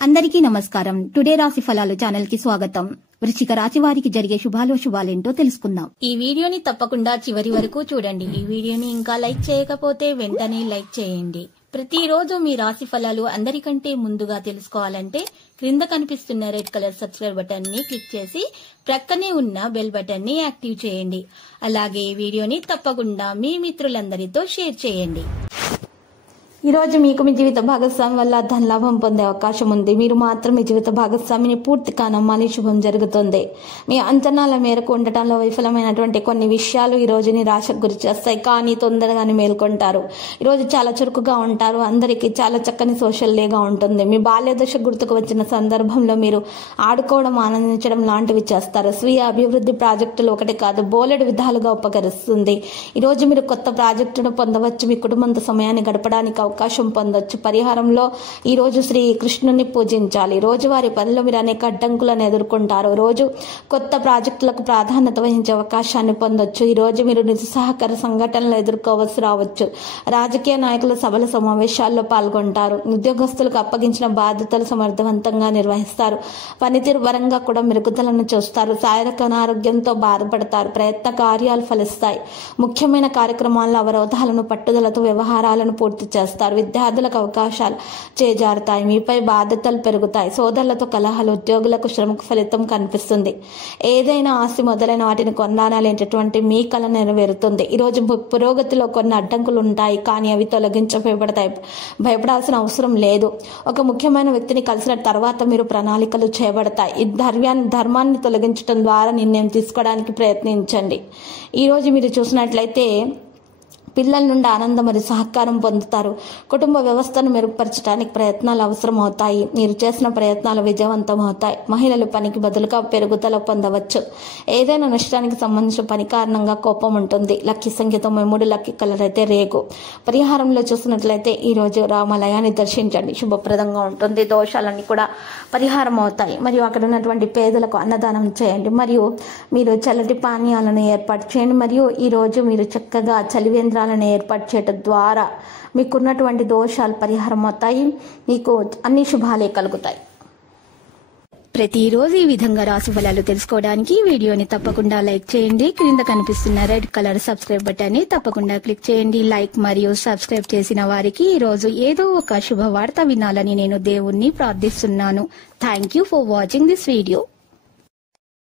అందరికీ నమస్కారం. టుడే రాశి ఫలాలు ఛానల్ కి స్వాగతం. వృశ్చిక రాశి వారికి జరిగే శుభాలేంటో తెలుసుకుందాం. ఈ వీడియోని తప్పకుండా చివరి వరకు చూడండి. ఈ వీడియోని ఇంకా లైక్ చేయకపోతే వెంటనే లైక్ చేయండి. ప్రతిరోజు మీ రాశి ఫలాలు అందరికంటే ముందుగా తెలుసుకోవాలంటే క్రింద కనిపిస్తున్న రెడ్ కలర్ సబ్స్క్రైబ్ బటన్ ని క్లిక్ చేసి ప్రక్కనే ఉన్న బెల్ బటన్ ని యాక్టివ్ చేయండి. అలాగే ఈ వీడియోని తప్పకుండా మీ మిత్రులందరితో షేర్ చేయండి. ఈ రోజు మీకు మీ జీవిత భాగస్వామి వల్ల ధనలాభం పొందే అవకాశం ఉంది. మీరు మాత్రం మీ జీవిత భాగస్వామిని పూర్తిగా నమ్మాలి. శుభం జరుగుతుంది. మీ అంచనాల మేరకు ఉండటంలో విఫలమైనటువంటి కొన్ని విషయాలు ఈ రోజు నిరాశకు గురి చేస్తాయి. కానీ తొందరగానే మేల్కొంటారు. ఈ రోజు చాలా చురుకుగా ఉంటారు. అందరికీ చాలా చక్కని సోషల్ డేగా ఉంటుంది. మీ బాల్య దశ గుర్తుకు వచ్చిన సందర్భంలో మీరు ఆడుకోవడం, ఆనందించడం లాంటివి చేస్తారు. స్వీయ అభివృద్ధి ప్రాజెక్టులు ఒకటి కాదు, బోలెడు విధాలుగా ఉపకరిస్తుంది. ఈ రోజు మీరు కొత్త ప్రాజెక్టును పొందవచ్చు. మీ కుటుంబంతో సమయాన్ని గడపడానికి అవకాశం పొందొచ్చు. పరిహారంలో ఈ రోజు శ్రీ కృష్ణుని పూజించాలి. రోజువారి పనిలో మీరు అనేక అడ్డంకులను ఎదుర్కొంటారు. రోజు కొత్త ప్రాజెక్టులకు ప్రాధాన్యత వహించే అవకాశాన్ని పొందొచ్చు. ఈ రోజు మీరు నిరుత్సాహకర సంఘటనలు ఎదుర్కోవలసి రావచ్చు. రాజకీయ నాయకులు సభల సమావేశాల్లో పాల్గొంటారు. ఉద్యోగస్తులకు అప్పగించిన బాధ్యతలు సమర్థవంతంగా నిర్వహిస్తారు. పనితీరు పరంగా కూడా మెరుగుదలను చూస్తారు. శారీరక అనారోగ్యంతో బాధపడతారు. ప్రయత్న కార్యాలు ఫలిస్తాయి. ముఖ్యమైన కార్యక్రమాల్లో అవరోధాలను పట్టుదలతో వ్యవహారాలను పూర్తి చేస్తారు. విద్యార్థులకు అవకాశాలు చేజారుతాయి. మీపై బాధ్యతలు పెరుగుతాయి. సోదరులతో కలహాలు, ఉద్యోగులకు శ్రమకు ఫలితం కనిపిస్తుంది. ఏదైనా ఆస్తి మొదలైన వాటిని కొనాలనేటటువంటి మీ కళ నెరవేరుతుంది. ఈరోజు పురోగతిలో కొన్ని అడ్డంకులు ఉంటాయి, కానీ అవి తొలగించబడతాయి. భయపడాల్సిన అవసరం లేదు. ఒక ముఖ్యమైన వ్యక్తిని కలిసిన తర్వాత మీరు ప్రణాళికలు చేయబడతాయి. ఈ ధర్మాన్ని తొలగించడం ద్వారా నిర్ణయం తీసుకోవడానికి ప్రయత్నించండి. ఈరోజు మీరు చూసినట్లయితే పిల్లల నుండి ఆనందం మరియు సహకారం పొందుతారు. కుటుంబ వ్యవస్థను మెరుగుపరచడానికి ప్రయత్నాలు అవసరం అవుతాయి. మీరు చేసిన ప్రయత్నాలు విజయవంతం అవుతాయి. మహిళలు పనికి బదులుగా పెరుగుదల పొందవచ్చు. ఏదైనా నష్టానికి సంబంధించిన పని కారణంగా కోపం ఉంటుంది. లక్కీ సంఖ్య 93, లక్కీ కలర్ అయితే రేగు. పరిహారంలో చూసినట్లయితే ఈ రోజు రామాలయాన్ని దర్శించండి. శుభప్రదంగా ఉంటుంది. దోషాలన్నీ కూడా పరిహారం అవుతాయి. మరియు అక్కడ ఉన్నటువంటి పేదలకు అన్నదానం చేయండి. మరియు మీరు చల్లటి పానీయాలను ఏర్పాటు చేయండి. మరియు ఈ రోజు మీరు చక్కగా చలివేంద్రాలను ఏర్పాటు చేయడం ద్వారా మీకున్నటువంటి దోషాలు పరిహారం అవుతాయి. మీకు అన్ని శుభాలే కలుగుతాయి. ప్రతిరోజు ఈ విధంగా రాశి ఫలాలు తెలుసుకోవడానికి వీడియోని తప్పకుండా లైక్ చేయండి. క్రింద కనిపిస్తున్న రెడ్ కలర్ సబ్స్క్రైబ్ బటన్ ని తప్పకుండా క్లిక్ చేయండి. లైక్ మరియు సబ్స్క్రైబ్ చేసిన వారికి ఈ రోజు ఏదో ఒక శుభవార్త వినాలని నేను దేవుణ్ణి ప్రార్థిస్తున్నాను. Thank you for watching this video.